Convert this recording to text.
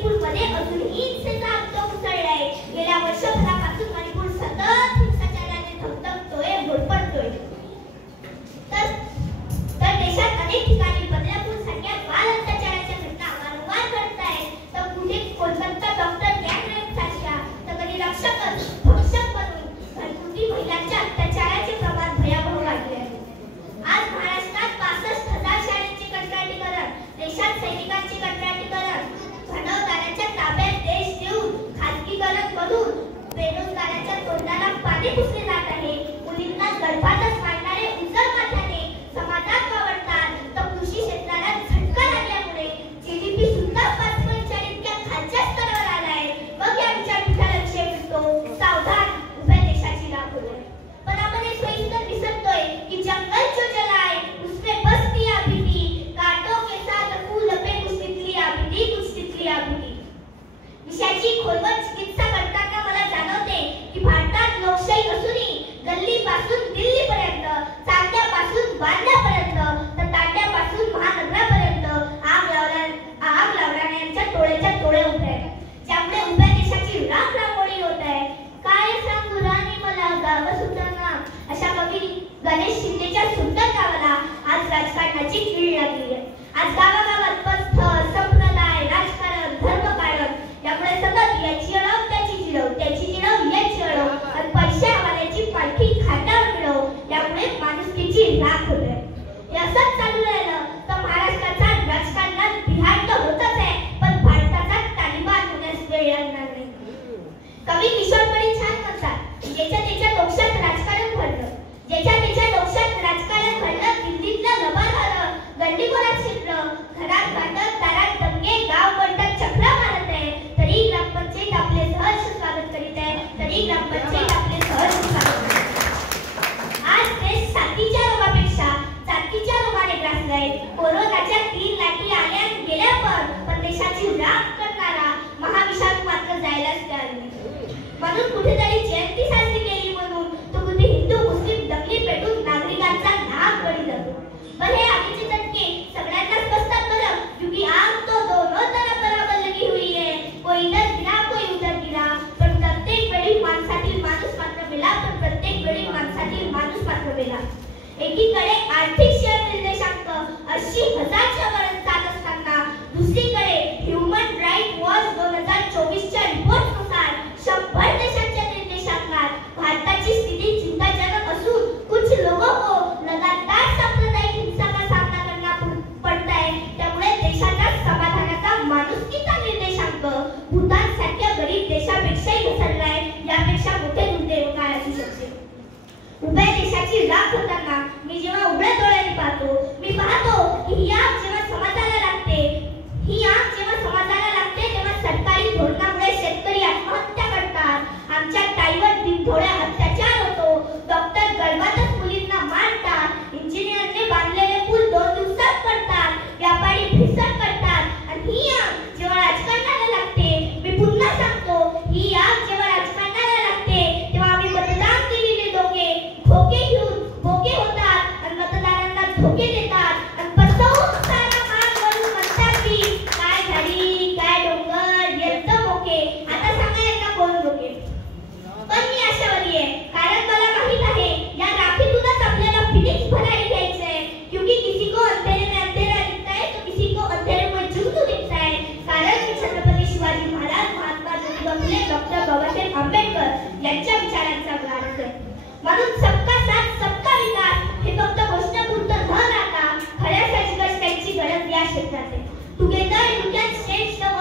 मणिपूरमध्ये अजूनही हिंसेचा उद्योग उसळलाय. गेल्या वर्षभरापासून मणिपूर सतत हिंसाचाराने धगधगतोय, होरपळतोय. तर देशात अनेक ठिकाणी बदलापूरसारख्या बाल अत्याचाराच्या घटना वारंवार घडत आहेत. तर कुठे कोलकाता डॉक्टर गँग सारख्या, तर कधी भक्षक बनून घरगुती महिलांच्या अत्याचाराचे प्रमाण भयावह वाढले आहे. आज महाराष्ट्रात 65,000 शाळांचे कंत्राटीकरण, देशात सैनिकांचे कंत्राटीकरण, भंडवलदाराच्या ताब्यात देश देऊन खासगीकरण करून बेरोजगाराच्या तोंडाला पाणी पुसले जात आहे. मुलींना गर्भातच मारणारे उजळ माथ्याने समाजात वावरतात. तर कृषी क्षेत्राला झटका लागल्यामुळे GDP सुद्धा 5.4 इतक्या खालच्या स्तरावर आलाय. मग या विचारपीठाला विषय मिळतो सावधान, उभ्या देशाची राख होते. पण आपण हे सोयीस्कर विसरतोय की जंगल जो जलाय उसमें बसती आबिदी, कांटों के साथ फूल पे कुछ तितली आबिदी. विषयाची खोलवर चिकित्सा करताना मला जाणवते की भारतात लोकशाही असूनही गल्लीपासून दिल्लीपर्यंत, चांद्यापासून बांद्यापर्यंत, तर तांड्यापासून महानगरापर्यंत आग लावणाऱ्यांच्या टोळ्याच्या टोळे उभे आहेत. ज्यामुळे उभ्या देशाची राख रांगोळी होत आहे. काय सांगू राणी मला गाव सुद्धा, अशा कवी गणेश शिंदेच्या सुंदर गावाला आज राजकारणाची कीळ लागली आहे. आज गावागावात पस्थ, संप्रदाय, राजकारण, धर्मकारण यामुळे सतत याची अडव त्याची चिडव, त्याची चिडव याची अडव आणि पैशावाल्याची पालखी खांद्यावर मिळव यामुळे माणुसकीची राख होत आहे. हे असंच चालू राहिलं तर महाराष्ट्राचा राजकारणात बिहार तर होतच आहे, पण भारताचा तालिबान होण्यास वेळ लागणार नाही. कवी किशोरमणी छान म्हणतात, ज्याच्या त्याच्या डोक्यात राजकारण घडलं, ज्याच्या त्याच्या डोक्यात राजकारण घडलं, दिल्लीतलं लबाड झालं, गंडीगोळात शिरलं, घरात भांडण, दारात दंगे, गाव पलटात चक्रा मारत आहे, तरी ग्रामपंचायत आपले सहर्ष स्वागत करीत आहे, तरी ग्रामपंचायत आपले सहर्ष स्वागत करीत आहे. आज देश साथीच्या रोगापेक्षा जातीच्या रोगाने ग्रासलाय. कोरोनाच्या 3 लाटी आल्या गेल्या, पण देशाची राख करणारा महाविषाणू मात्र जायलाच तयार नाही. म्हणून कुठेतरी जयंती साजरी केली म्हणून तो कुठे हिंदू मुस्लिम दंगली पेटून नागरिकांचा नाक बळी जातो. पण हे आगीचे झटके सगळ्यांनाच बसतात बरं, क्योंकि आग तो दोनों तरफ बराबर लगी हुई है. कोई इधर गिरा, कोई उधर गिरा, पण प्रत्येक वेळी माणसातील माणूस मात्र मेला, पण प्रत्येक वेळी माणसातील माणूस मात्र मेला. एकीकडे आर्थिक शेअर निर्देशांक 80,000च्या वर जात असताना दुसरीकडे ह्युमन राईट वॉच 2024च्या रिपोर्टनुसार 100 देशांच्या निर्देशांकात भारताची स्थिती चिंताजनक असून कुछ लोगों को लगातार सांप्रदायिक हिंसा का सामना करना पडता है. त्यामुळे देशाच्या समाधानाचा माणुसकीचा निर्देशांक भूतानसारख्या गरीब देशापेक्षाही घसरलाय. यापेक्षा मोठे दुर्दैव काय असू शकते. उभ्या देशाची राख होताना मी जेव्हा उघड्या डोळ्याने पाहतो, मी पाहतो की ही आग जेव्हा समाजाला लागते, तेव्हा सरकारी धोरणामुळे शेतकरी आत्महत्या करतात, आमच्या ताईवर दिनथोड्या अत्याचार होतो, डॉक्टर गर्भातच मुलींना मारतात, इंजिनियरने बांधलेले पूल 2 दिवसात पडतात, व्यापारी भेसळ करतात. आणि ही आग जेव्हा राजकारणाला लागते, मी पुन्हा सांगतो, ही आग जेव्हा राजकारणाला लागते तेव्हा आम्ही मतदान केलेले दोघे धोके घेऊन भोके होतात आणि मतदारांना धोके देतात आणि फसवून सारा माग करून म्हणतात की काय झाडी, काय डोंगर, एकदम ओके. आता सांगायला का कोण धोके. पण मी आशावादी आहे, कारण मला माहित आहे या राखीतूनच आपल्याला फिनिक्स भरारी घ्यायचं आहे. क्योंकि किसी को अंधेरे में अंधेरा दिखता है तो किसी को अंधेरे में जुगनू दिखता है. कारण मी छत्रपती शिवाजी महाराज, महात्मा ज्योतिबा फुले, डॉक्टर बाबासाहेब आंबेडकर यांच्या विचारांचा ग्राहक आहे. म्हणून सबका साथ सबका विकास हे फक्त घोषणापुरतं न राहता खऱ्या साजिश त्यांची गरज या क्षेत्रात आहे. Together you can change the